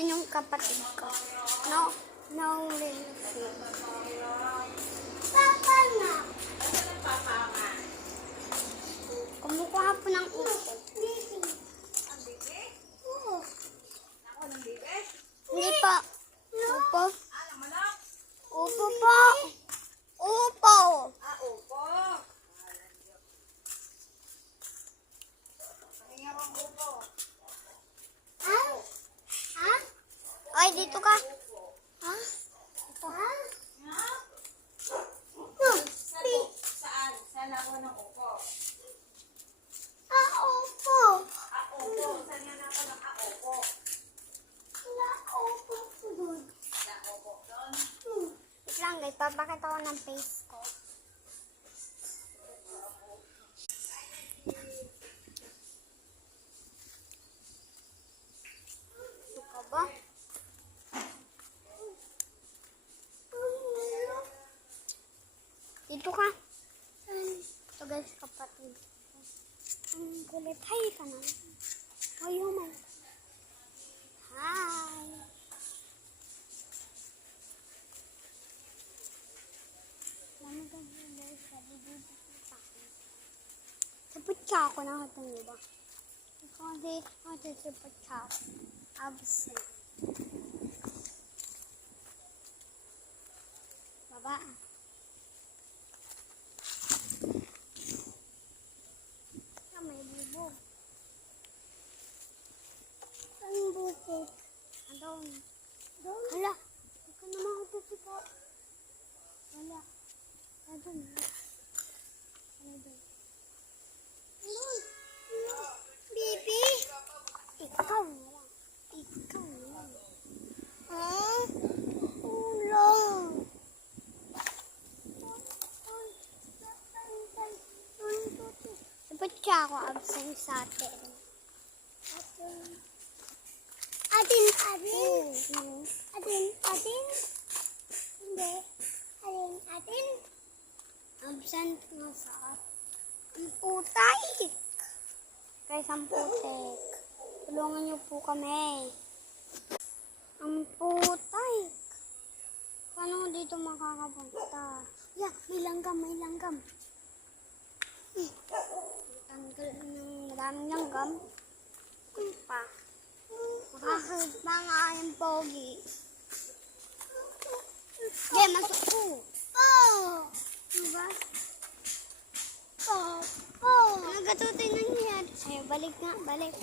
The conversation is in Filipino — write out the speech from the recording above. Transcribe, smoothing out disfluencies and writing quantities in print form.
Ayan yung kapatid ko. No, no, Lindsay. Papa na. Papa nga. Kumukuha po ng upo. Ang bibi? Oo. Ako ng bibi? Hindi po. Upo. Ang manok? Upo po. Upo. Upo. Pahinga kong upo. Ha? Ha? Ay, dito ka. Ha? Ito. Ha? Ha? Saan? Saan ako ng upo? Upo. Upo. Saan nga ako ng upo? Upo po doon. Upo doon? Wait lang guys, papakita ko ng face ko. Ito ka ba? Dito ka. Ito guys, kapatid. Ang kulit. Hi ka na. Hi, human. Hi. Sapot siya ako na hatong niyo ba? Kasi sapot siya ako. Absent. Baba. May bubog. Ang bukit. Doon. Doon? Hala. Huwag ka naman magpapika. Wala. Doon. Doon. Baby. Ikaw na lang. Ikaw na lang. Ulang. Dapat siya ako absent sa atin. Atin. Hindi. Atin. Absent nga sa atin. Ang putik. Guys, ang putik. Tulungan niyo po kami. Ang putik. Paano dito makakapunta? Yeah, may langgam. Tanggal ng maraming langgam. Kung pa. Makakahit pa nga yung pogi. Okay, masuk po. Diba? Ano gatutin nangyayari sa'yo? Balik nga, balik.